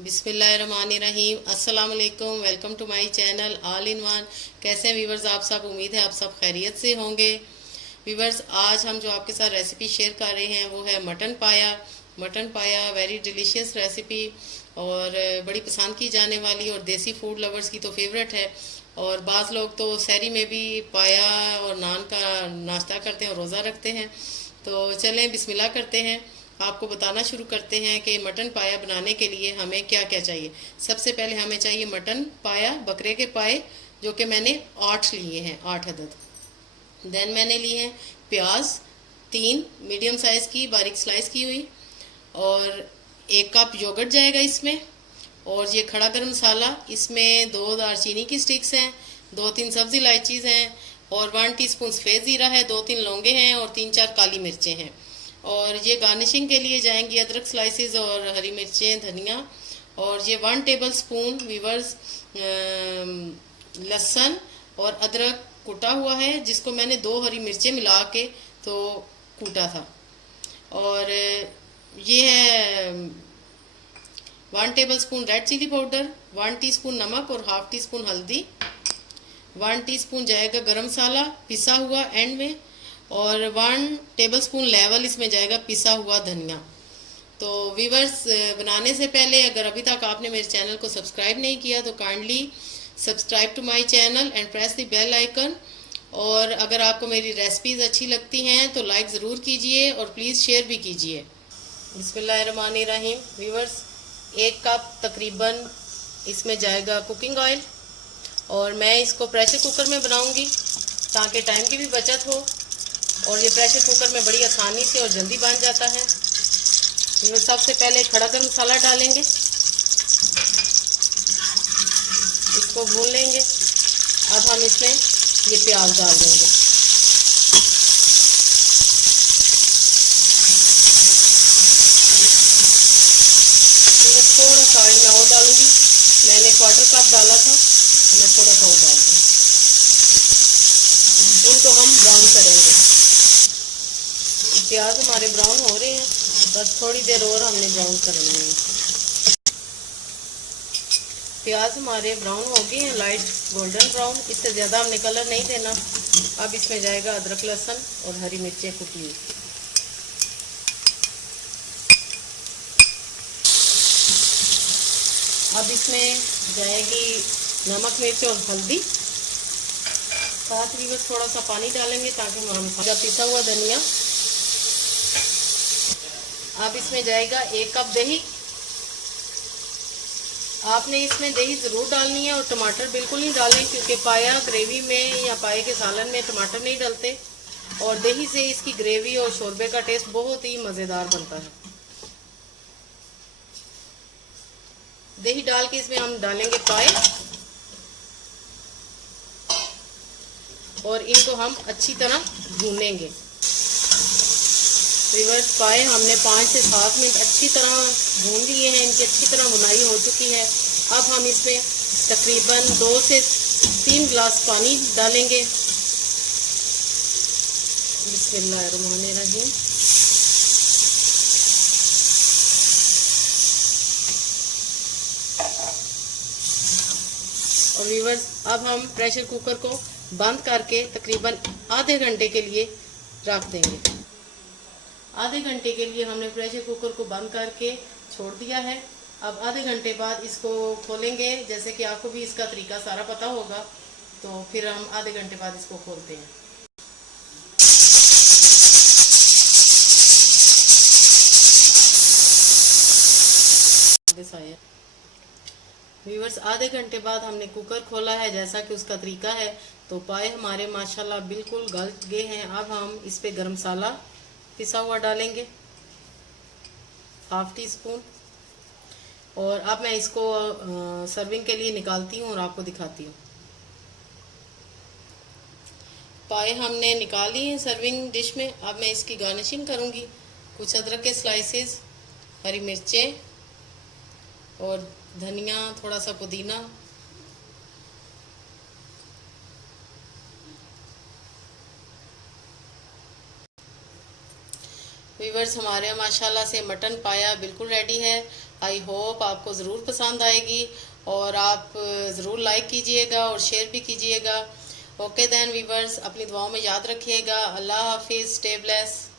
बिस्मिल्लाहिर्रहमानिर्रहीम। अस्सलाम वालेकुम। Welcome to my channel all in one. कैसे हैं वीवर्स आप सब? उम्मीद है आप सब खैरियत से होंगे। वीवर्स, आज हम जो आपके साथ रेसिपी शेयर कर रहे हैं वो है मटन पाया। मटन पाया वेरी डिलीशियस रेसिपी और बड़ी पसंद की जाने वाली और देसी फूड लवर्स की तो फेवरेट है। और बाज़ लोग तो सहरी में भी पाया और नान का नाश्ता करते हैं और रोज़ा रखते हैं। तो चलें बिस्मिल्लाह करते हैं। आपको बताना शुरू करते हैं कि मटन पाया बनाने के लिए हमें क्या क्या चाहिए। सबसे पहले हमें चाहिए मटन पाया, बकरे के पाए, जो कि मैंने 8 लिए हैं, 8 अदद। देन मैंने लिए हैं प्याज 3 मीडियम साइज़ की बारीक स्लाइस की हुई, और 1 कप योगर्ट जाएगा इसमें। और ये खड़ा गरम मसाला, इसमें 2 दालचीनी की स्टिक्स हैं, 2-3 सब्ज़ी इलायचीज़ हैं, और 1 टीस्पून सफ़ेद ज़ीरा है, 2-3 लौंगे हैं और 3-4 काली मिर्चें हैं। और ये गार्निशिंग के लिए जाएंगी अदरक स्लाइसेस और हरी मिर्चें, धनिया। और ये 1 टेबल स्पून वीवर्स लहसुन और अदरक कूटा हुआ है, जिसको मैंने 2 हरी मिर्चें मिला के तो कूटा था। और ये है 1 tablespoon red chilli powder, 1 teaspoon नमक और हाफ टी स्पून हल्दी, 1 टीस्पून जाएगा गरम मसाला पिसा हुआ एंड में, और 1 टेबल स्पून लेवल इसमें जाएगा पिसा हुआ धनिया। तो वीवर्स, बनाने से पहले अगर अभी तक आपने मेरे चैनल को सब्सक्राइब नहीं किया तो kindly subscribe to my channel and press the bell icon. और अगर आपको मेरी रेसिपीज़ अच्छी लगती हैं तो लाइक ज़रूर कीजिए और प्लीज़ शेयर भी कीजिए। बिस्मिल्लाहिर्रहमानिर्रहीम। वीवर्स, 1 कप तकरीबन इसमें जाएगा कुकिंग ऑयल, और मैं इसको प्रेशर कुकर में बनाऊंगी ताकि टाइम की भी बचत हो। और ये प्रेशर कुकर में बड़ी आसानी से और जल्दी बन जाता है। सबसे पहले खड़ा गरम मसाला डालेंगे, इसको भून लेंगे। अब हम इसमें ये प्याज डाल देंगे। फिर थोड़ा सा ऑयल मैं और डालूंगी, मैंने 1/4 कप डाला था तो मैं थोड़ा सा और डाल दूँगी। इनको हम ब्राउन करेंगे। प्याज हमारे ब्राउन हो रहे हैं, बस थोड़ी देर और हमने ब्राउन करने हैं। प्याज हमारे ब्राउन हो गए हैं, लाइट गोल्डन ब्राउन, इससे ज़्यादा हमने कलर नहीं देना। अब इसमें जाएगा अदरक लहसुन और हरी मिर्चें कुटी हुई। अब इसमें जाएगी नमक मिर्च और हल्दी, साथ ही बस थोड़ा सा पानी डालेंगे ताकि हम पिसा हुआ धनिया। अब इसमें जाएगा 1 कप दही। आपने इसमें दही ज़रूर डालनी है और टमाटर बिल्कुल नहीं डालें, क्योंकि पाया ग्रेवी में या पाए के सालन में टमाटर नहीं डलते, और दही से इसकी ग्रेवी और शोरबे का टेस्ट बहुत ही मज़ेदार बनता है। दही डाल के इसमें हम डालेंगे पाए, और इनको हम अच्छी तरह भूनेंगे। वीवर्स, पाए हमने 5 से 7 मिनट अच्छी तरह भून लिए हैं, इनकी अच्छी तरह भुनाई हो चुकी है। अब हम इसमें तकरीबन 2 से 3 गिलास पानी डालेंगे। बिस्मिल्लाहिर्रहमानिर्रहीम। और वीवर्स, अब हम प्रेशर कुकर को बंद करके तकरीबन आधे घंटे के लिए रख देंगे। आधे घंटे के लिए हमने प्रेशर कुकर को बंद करके छोड़ दिया है। अब आधे घंटे बाद इसको खोलेंगे, जैसे कि आपको भी इसका तरीका सारा पता होगा, तो फिर हम आधे घंटे बाद इसको खोलते हैं। व्यूअर्स, आधे घंटे बाद हमने कुकर खोला है, जैसा कि उसका तरीका है। तो पाए हमारे माशाल्लाह बिल्कुल गल गए हैं। अब हम इस पे गरम मसाला पिसा हुआ डालेंगे, हाफ टी स्पून। और अब मैं इसको सर्विंग के लिए निकालती हूँ और आपको दिखाती हूँ। पाए हमने निकाली हैं सर्विंग डिश में। अब मैं इसकी गार्निशिंग करूँगी। कुछ अदरक के स्लाइसेस, हरी मिर्चें और धनिया, थोड़ा सा पुदीना। व्यूवर्स, हमारे माशाल्लाह से मटन पाया बिल्कुल रेडी है। आई होप आपको ज़रूर पसंद आएगी और आप ज़रूर लाइक कीजिएगा और शेयर भी कीजिएगा। ओके देन वीवर्स, अपनी दुआओं में याद रखिएगा। अल्लाह हाफिज़, स्टे ब्लेस।